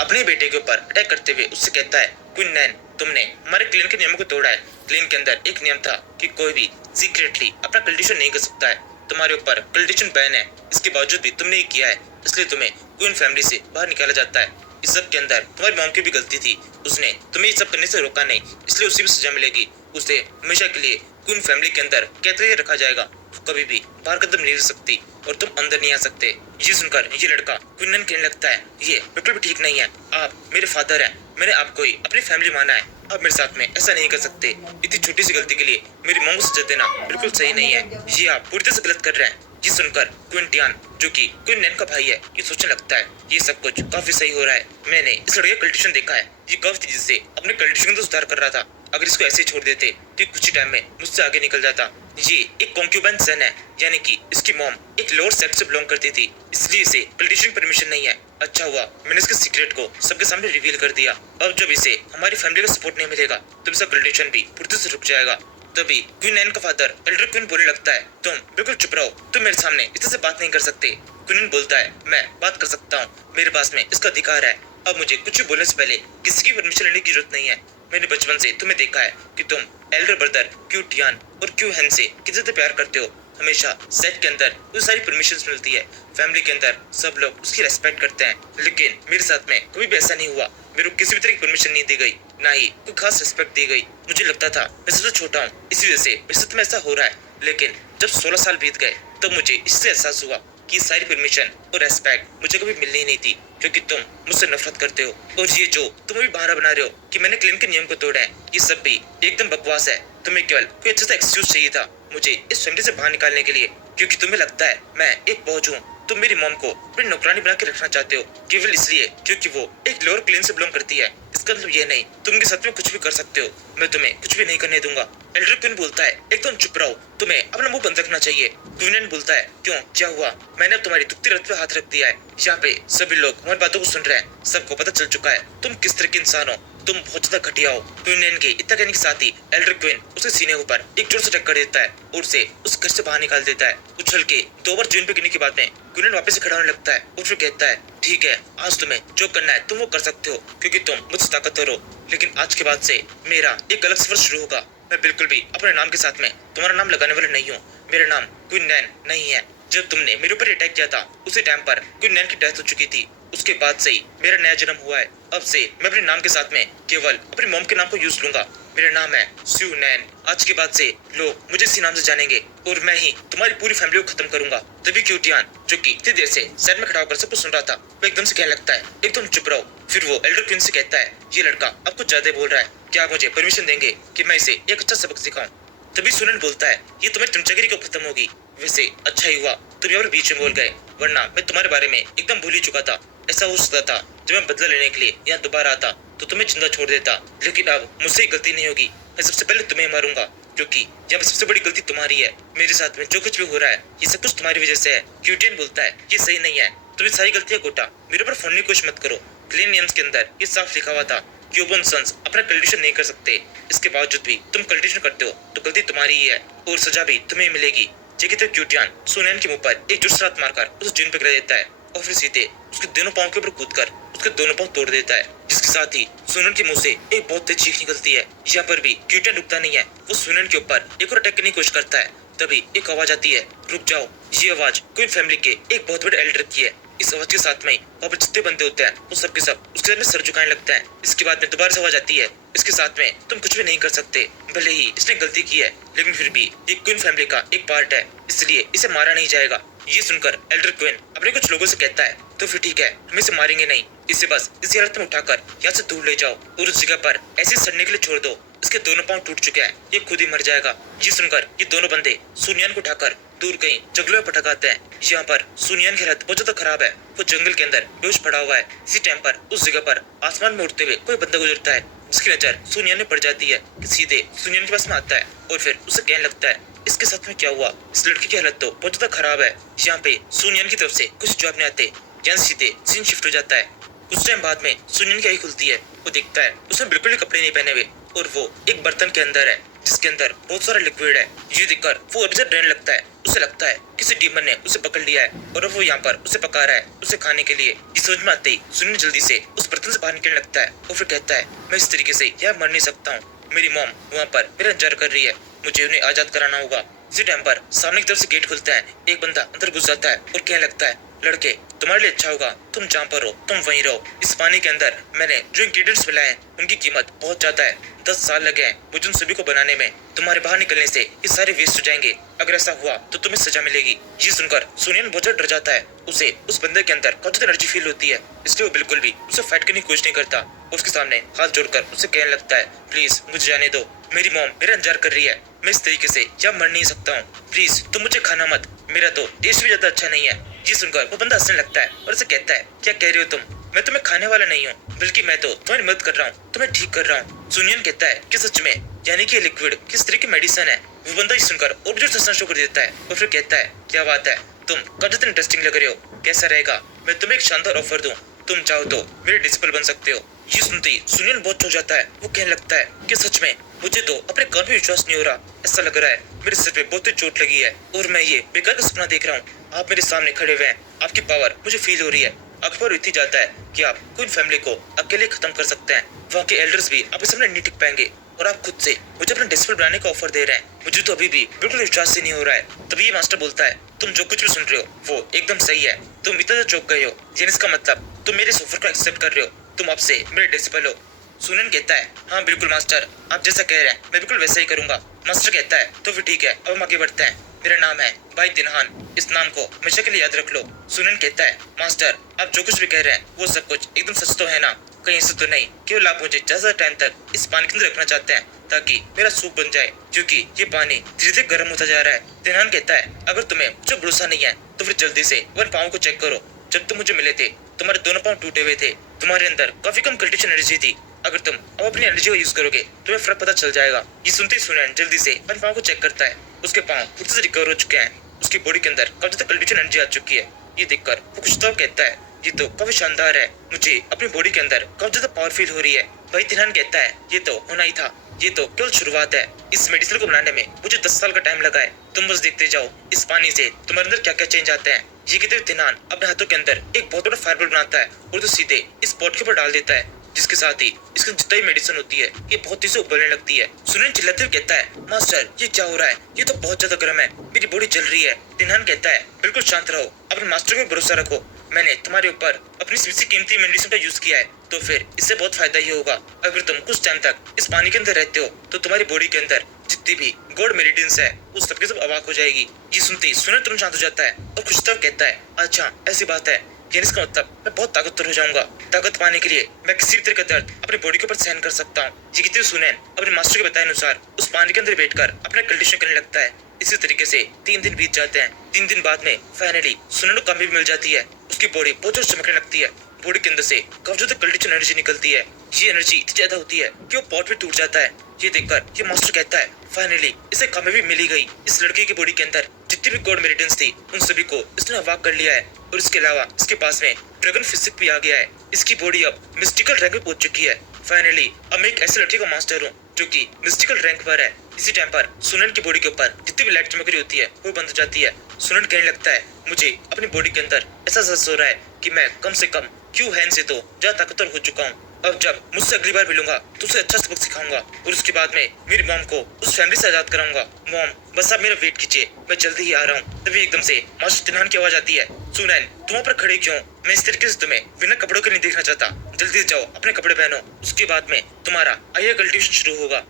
अपने बेटे के ऊपर अटैक करते हुए उससे कहता है, क्वीन नैन, तुमने हमारे क्लीन के नियमों को तोड़ा है। क्लीन के अंदर एक नियम था कि कोई भी सीक्रेटली अपना कल्टिवेशन नहीं कर सकता है। तुम्हारे ऊपर कल्टिवेशन बैन है, इसके बावजूद भी तुमने ये किया है, इसलिए तुम्हें क्वीन फैमिली से बाहर निकाला जाता है। इस सब के अंदर तुम्हारी मॉम की भी गलती थी, उसने तुम्हें ये सब करने से रोका नहीं, इसलिए उसे भी सजा मिलेगी। उसे हमेशा के लिए क्वीन फैमिली के अंदर कैद करके रखा जाएगा, कभी भी बाहर कदम नहीं रख सकती और तुम अंदर नहीं आ सकते। ये सुनकर ये लड़का क्वीन कहने लगता है, ये बिल्कुल भी ठीक नहीं है, आप मेरे फादर हैं, मैंने आपको ही अपनी फैमिली माना है, आप मेरे साथ में ऐसा नहीं कर सकते। इतनी छोटी सी गलती के लिए मेरी मॉम को सजा देना बिल्कुल सही नहीं है, ये आप पूरी तरह से गलत कर रहे हैं। ये सुनकर क्वीन टियान, जो कि क्वीन नैन का भाई है, ये सोचने लगता है ये सब कुछ काफी सही हो रहा है। मैंने इस लड़के का कल्टिवेशन देखा है, ये काफी तेजी से अपने कल्टिवेशन का सुधार कर रहा था। अगर इसको ऐसे छोड़ देते तो कुछ ही टाइम में मुझसे आगे निकल जाता। ये एक कॉन्क्यूबाइन सन है, यानी कि इसकी मॉम एक लोअर सेक्स से बिलोंग करती थी, इसलिए इसे कल्टिवेशन परमिशन नहीं है। अच्छा हुआ मैंने इसके सीक्रेट को सबके सामने रिवील कर दिया। अब जब इसे हमारी फैमिली का सपोर्ट नहीं मिलेगा तो इसका कल्टिवेशन भी पूरी तरह से रुक जाएगा। तभी क्वीन नैन का फादर एल्डर क्वीन बोलने लगता है, तुम बिल्कुल चुप रहो, तुम मेरे सामने इस तरह से बात नहीं कर सकते। क्वीन बोलता है, मैं बात कर सकता हूँ, मेरे पास में इसका अधिकार है। अब मुझे कुछ भी बोलने से पहले किसी की परमिशन लेने की जरूरत नहीं है। मैंने बचपन से तुम्हें देखा है कि तुम एल्डर ब्रदर क्यू टियान और क्यू हैन से कितने ज्यादा प्यार करते हो। हमेशा सेट के अंदर वो सारी परमिशन मिलती है, फैमिली के अंदर सब लोग उसकी रेस्पेक्ट करते हैं, लेकिन मेरे साथ में कभी भी ऐसा नहीं हुआ। मेरे को किसी भी तरह की परमिशन नहीं दी गई, ना ही कोई खास रिस्पेक्ट दी गई। मुझे लगता था मैं सबसे छोटा हूँ, इसी वजह से मेरे साथ में ऐसा हो रहा है। लेकिन जब 16 साल बीत गए तब मुझे इससे एहसास हुआ कि सारी परमिशन और रेस्पेक्ट मुझे कभी मिलनी ही नहीं थी, क्योंकि तुम मुझसे नफरत करते हो। और ये जो तुम अभी बहाना बना रहे हो कि मैंने क्लीन के नियम को तोड़ा है, ये सब भी एकदम बकवास है। तुम्हें केवल कोई अच्छा सा एक्सक्यूज चाहिए था मुझे इस फैमिली से बाहर निकालने के लिए, क्योंकि तुम्हें लगता है मैं एक बोझ हूँ। तुम मेरी मॉम को अपनी नौकरानी बना के रखना चाहते हो केवल इसलिए क्योंकि वो एक लोअर क्लीन से बिलोंग करती है। इसका मतलब ये नहीं तुम उनके साथ में कुछ भी कर सकते हो, मैं तुम्हें कुछ भी नहीं करने दूंगा। एल्डर क्वीन बोलता है, एकदम चुप रहो, तुम्हें अपना मुंह बंद रखना चाहिए। क्वीन बोलता है, क्यों, क्या हुआ? मैंने अब तुम्हारी दुखती रथ पे हाथ रख दिया है। यहाँ पे सभी लोग हमारी बातों को सुन रहे हैं, सबको पता चल चुका है तुम किस तरह के इंसान हो, तुम बहुत ज्यादा घटिया हो। क्वीन के इतना कहने के साथ ही एल्डर क्वीन उसके सीने ऊपर एक जोर से टक्कर देता है और उसे उस घर से बाहर निकाल देता है। उछल के 2 बार जमीन पे गिरने के बाद में क्वीन वापस से खड़ा होने लगता है और फिर कहता है, ठीक है, आज तुम्हें जो करना है तुम वो कर सकते हो, क्योंकि तुम मुझसे ताकतवर हो, लेकिन आज के बाद से मेरा एक अलग सफर शुरू होगा। मैं बिल्कुल भी अपने नाम के साथ में तुम्हारा नाम लगाने वाला नहीं हूँ। मेरा नाम क्वीन नैन नहीं है। जब तुमने मेरे ऊपर अटैक किया था उसी टाइम पर क्वीन नैन की डेथ हो चुकी थी, उसके बाद से ही मेरा नया जन्म हुआ है। अब से मैं अपने नाम के साथ में केवल अपनी मॉम के नाम को यूज लूंगा। मेरा नाम है स्यू नैन। आज के बाद से लोग मुझे इसी नाम से जानेंगे और मैं ही तुम्हारी पूरी फैमिली को खत्म करूंगा। तभी क्यूटियान, जो कि इतनी देर से साइड में खड़ा होकर सब कुछ सुन रहा था, वो एकदम से कहने लगता है, एकदम चुप रहो। फिर वो एल्डर क्वीन से कहता है, ये लड़का अब कुछ ज्यादा बोल रहा है, क्या आप मुझे परमिशन देंगे कि मैं इसे एक अच्छा सबक सिखाऊं? तभी सुनन बोलता है, ये तुम्हें चमचागिरी कब खत्म होगी? वैसे अच्छा ही हुआ तुम यहाँ पर बीच में बोल गए, वरना मैं तुम्हारे बारे में एकदम भूल ही चुका था। ऐसा हो सकता था जब मैं बदला लेने के लिए यहाँ दोबारा आता तो तुम्हें जिंदा छोड़ देता, लेकिन अब मुझसे गलती नहीं होगी। मैं सबसे पहले तुम्हें मारूंगा, क्योंकि यहाँ पर सबसे बड़ी गलती तुम्हारी है। मेरे साथ में जो कुछ भी हो रहा है ये सब कुछ तुम्हारी वजह से है। क्यूटियन बोलता है, ये सही नहीं है, तुम्हें सारी गलतियां कोटा, मेरे ऊपर फोड़ने की कोशिश मत करो। क्लीन नियम्स के अंदर ये साफ लिखा हुआ था, क्यूबन सन्स अपना कल्टिवेशन नहीं कर सकते, इसके बावजूद भी तुम कल्टिवेशन करते हो तो गलती तुम्हारी ही है और सजा भी तुम्हें मिलेगी। जेकितर क्यूटियन सुनैन के मुंह पर एक जोर से लात मारकर उसे जमीन पर गिरा देता है और फिर सीधे उसके दोनों पांव के ऊपर कूदकर उसके दोनों पांव तोड़ देता है, जिसके साथ ही सुनन के मुंह से एक बहुत तेज चीख निकलती है। यहाँ पर भी क्यूटियन रुकता नहीं है, वो सुनन के ऊपर एक और अटैक करने की कोशिश करता है। तभी एक आवाज आती है, रुक जाओ। ये आवाज क्वीन फैमिली के एक बहुत बड़े एल्डर की है। इस आवाज के साथ में वहाँ पर जितने बंदे होते हैं वो सब के सब उसके सामने सर झुकाने लगते हैं। इसके बाद में दोबारा से आवाज आती है, इसके साथ में तुम कुछ भी नहीं कर सकते, भले ही इसने गलती की है लेकिन फिर भी ये क्वीन फैमिली का एक पार्ट है, इसलिए इसे मारा नहीं जाएगा। ये सुनकर एल्डर क्वीन अपने कुछ लोगों से कहता है, तो फिर ठीक है, हम इसे मारेंगे नहीं, इसे बस इसी हालत में उठाकर यहाँ से दूर ले जाओ और उस जगह पर ऐसे सड़ने के लिए छोड़ दो। इसके दोनों पांव टूट चुके हैं, ये खुद ही मर जाएगा। ये सुनकर ये दोनों बंदे सुनियान को उठाकर दूर कहीं जंगलों में पटक आते हैं। यहाँ पर सुनियान की हालत बहुत ज्यादा खराब है, वो जंगल के अंदर बेहोश पड़ा हुआ है। इसी टाइम पर उस जगह पर आसमान में उड़ते हुए कोई बंदा गुजरता है, जिसकी नजर सुनियान में पड़ जाती है। सीधे सुनियान के पास में आता है और फिर उसे कहने लगता है, इसके साथ में क्या हुआ? इस लड़की की हालत तो बहुत ज्यादा खराब है। यहाँ पे सुनियान की तरफ से कुछ जवाब नहीं आते, यहाँ सीधे सीन शिफ्ट हो जाता है। कुछ टाइम बाद में सुनियान की आँख खुलती है, वो देखता है उसने बिल्कुल भी कपड़े नहीं पहने हुए और वो एक बर्तन के अंदर है। जिसके अंदर बहुत सारा लिक्विड है। ये देखकर वो अभी से डरने लगता है। उसे लगता है किसी डीमन ने उसे पकड़ लिया है और अब वो यहाँ पर उसे पका रहा है उसे खाने के लिए। ये समझ में आते ही सुनील जल्दी से उस बर्तन से बाहर निकलने लगता है और फिर कहता है मैं इस तरीके से यहाँ मर नहीं सकता हूँ। मेरी मॉम वहाँ पर मेरा इंतजार कर रही है, मुझे उन्हें आजाद कराना होगा। इसी टाइम पर सामने की तरफ से गेट खुलता है, एक बंदा अंदर घुस जाता है और कहने लगता है लड़के तुम्हारे लिए अच्छा होगा तुम जहाँ पर हो तुम वहीं रहो। इस पानी के अंदर मैंने जो इंग्रेडिएंट्स मिलाए हैं उनकी कीमत बहुत ज्यादा है, 10 साल लगे हैं मुझे उन सभी को बनाने में। तुम्हारे बाहर निकलने से ये सारे वेस्ट हो जाएंगे, अगर ऐसा हुआ तो तुम्हें सजा मिलेगी। ये सुनकर सुनियन बहुत ज्यादा डर जाता है। उसे उस बंदे के अंदर काफी ज्यादा एनर्जी फील होती है, इसलिए वो बिल्कुल भी उसे फाइट करने की कोशिश नहीं करता। उसके सामने हाथ जोड़कर उसे कहने लगता है प्लीज मुझे जाने दो, मेरी मॉम मेरा इंतजार कर रही है, मैं इस तरीके से यहाँ मर नहीं सकता हूँ, प्लीज तुम मुझे खाना मत, मेरा तो टेस्ट भी ज्यादा अच्छा नहीं है। ये सुनकर वो बंदा हंसने लगता है और उसे कहता है क्या कह रहे हो तुम, मैं तुम्हें खाने वाला नहीं हूँ, बल्कि मैं तो तुम्हारी मदद कर रहा हूँ, तुम्हें ठीक कर रहा हूँ। सुनियन कहता है कि सच में, यानी कि ये लिक्विड किस तरह की मेडिसिन है। वो बंदा ये सुनकर और भी जोर से हंसना शुरू कर देता है और फिर कहता है क्या बात है, तुम काफी इंटरेस्टिंग लग रहे हो, कैसा रहेगा मैं तुम्हें एक शानदार ऑफर दूं, तुम चाहो तो मेरे डिसिपल बन सकते हो। ये सुनते ही सुनियन बहुत चौंक जाता है, वो कहने लगता है कि सच में मुझे तो अपने कान पे विश्वास नहीं हो रहा, ऐसा लग रहा है मेरे सिर पे बहुत चोट लगी है और मैं ये बेकार का सपना देख रहा हूँ। आप मेरे सामने खड़े हुए हैं, आपकी पावर मुझे फील हो रही है, अखबार इतनी जाता है कि आप कोई फैमिली को अकेले खत्म कर सकते हैं, वहाँ के एल्डर्स भी आपके सामने नहीं टिक पाएंगे और आप खुद से मुझे अपना डिसिपल बनाने का ऑफर दे रहे हैं, मुझे तो अभी भी बिल्कुल विश्वास ही नहीं हो रहा है। तभी ये मास्टर बोलता है तुम जो कुछ भी सुन रहे हो वो एकदम सही है, तुम इतना चौंक गए हो, यानी इसका मतलब तुम मेरे ऑफर को एक्सेप्ट कर रहे हो, तुम अब से मेरे डिसिपल हो। सुनन कहता है हाँ बिल्कुल मास्टर, आप जैसा कह रहे हैं मैं बिल्कुल वैसा ही करूंगा। मास्टर कहता है तो फिर ठीक है, अब हम आगे बढ़ते हैं, मेरा नाम है भाई दिनहान, इस नाम को हमेशा के लिए याद रख लो। सुनन कहता है मास्टर आप जो कुछ भी कह रहे हैं वो सब कुछ एकदम सच तो है ना, कहीं ऐसा तो नहीं केवल आप मुझे ज्यादा टाइम तक इस पानी के अंदर रखना चाहते हैं ताकि मेरा सूप बन जाए, क्योंकि ये पानी धीरे धीरे गर्म होता जा रहा है। दिनहान कहता है अगर तुम्हें मुझे भरोसा नहीं है तो फिर जल्दी से वन पाँव को चेक करो, जब तुम मुझे मिले थे तुम्हारे दोनों पाँव टूटे हुए थे, तुम्हारे अंदर काफी कम कल्टिशन एनर्जी थी, अगर तुम अब अपनी एनर्जी को यूज करोगे तुम्हें फर्क पता चल जाएगा। ये सुनते ही सुनैन जल्दी से वन पाँव को चेक करता है, उसके पाँव खुद से रिकवर हो चुके हैं, उसकी बॉडी के अंदर काफी ज्यादा कल्टिशन एनर्जी आ चुकी है। ये देखकर वो कुछ तो कहता है ये तो काफी शानदार है, मुझे अपनी बॉडी के अंदर काफी ज्यादा पावर फील हो रही है। भाई दिनहान कहता है ये तो होना ही था, ये तो केवल शुरुआत है, इस मेडिसिन को बनाने में मुझे 10 साल का टाइम लगा है, तुम बस देखते जाओ इस पानी से तुम्हारे अंदर क्या क्या चेंज आते हैं। ये कहते हुए दिनहान अपने हाथों के अंदर एक बहुत बड़ा फायरबॉल बनाता है और तो सीधे इस पॉट के ऊपर डाल देता है, जिसके साथ ही इसकी जितना भी मेडिसिन होती है ये बहुत तेजी से उबलने लगती है। सुनील चिल्लाते हुए कहता है मास्टर ये क्या हो रहा है, ये तो बहुत ज्यादा गर्म है, मेरी बॉडी जल रही है। दिनहान कहता है बिल्कुल शांत रहो, अपने मास्टर पे भरोसा रखो, मैंने तुम्हारे ऊपर अपनी सबसे कीमती मेडिसिन का यूज किया है तो फिर इससे बहुत फायदा ही होगा। अगर तुम कुछ टाइम तक इस पानी के अंदर रहते हो तो तुम्हारी बॉडी के अंदर जितनी भी गॉड मेरिडियंस है वो सबके सब अवाक हो जाएगी। ये सुनते ही सुनील तुरंत शांत हो जाता है और कुछ तब कहता है अच्छा ऐसी बात है, यानी इसका मतलब मैं बहुत ताकतवर हो जाऊंगा, ताकत पाने के लिए मैं किसी भी तरह का दर्द अपने बॉडी के ऊपर सहन कर सकता हूँ। ये कहते हुए सुनैन अपने मास्टर के बताए अनुसार उस पानी के अंदर बैठकर अपना कल्टिशन करने लगता है। इसी तरीके से 3 दिन बीत जाते हैं। 3 दिन बाद में फाइनली सुनैन को कामयाबी मिल जाती है, उसकी बॉडी बहुत जोर चमकने लगती है, बॉडी के अंदर से काफी ज्यादा कल्टिशन एनर्जी निकलती है। ये एनर्जी इतनी ज्यादा होती है कि वो पॉट में टूट जाता है। ये देखकर ये मास्टर कहता है फाइनली इसे कामयाबी मिली गई, इस लड़के की बॉडी के अंदर जितनी भी गॉड मेरिडियंस थी उन सभी को इसने अवाक कर लिया है और इसके अलावा इसके पास में ड्रैगन फिजिक भी आ गया है, इसकी बॉडी अब मिस्टिकल रैंक में पहुंच चुकी है। फाइनली अब मैं एक ऐसे लड़के का मास्टर हूँ जो कि मिस्टिकल रैंक पर है। इसी टाइम पर सुनैन की बॉडी के ऊपर जितनी भी लाइट चमक रही होती है वो बंद हो जाती है। सुनैन कहने लगता है मुझे अपनी बॉडी के अंदर ऐसा एहसास हो रहा है कि मैं कम से कम क्यू हैन से तो ज्यादा ताकतवर हो चुका हूँ, अब जब मुझसे अगली बार मिलूंगा तो उसे अच्छा सबक सिखाऊंगा और उसके बाद में मेरी मॉम को उस फैमिली से आजाद कराऊंगा। मॉम बस आप मेरा वेट कीजिए, मैं जल्दी ही आ रहा हूँ। तभी एकदम से मास्टर दिनहान की आवाज आती है सुनैन तुम वहाँ पर खड़े क्यों, मैं इस तरीके से तुम्हें बिना कपड़ों के नहीं देखना चाहता, जल्दी जाओ अपने कपड़े पहनो, उसके बाद में तुम्हारा आईआई कल्टिवेशन शुरू होगा।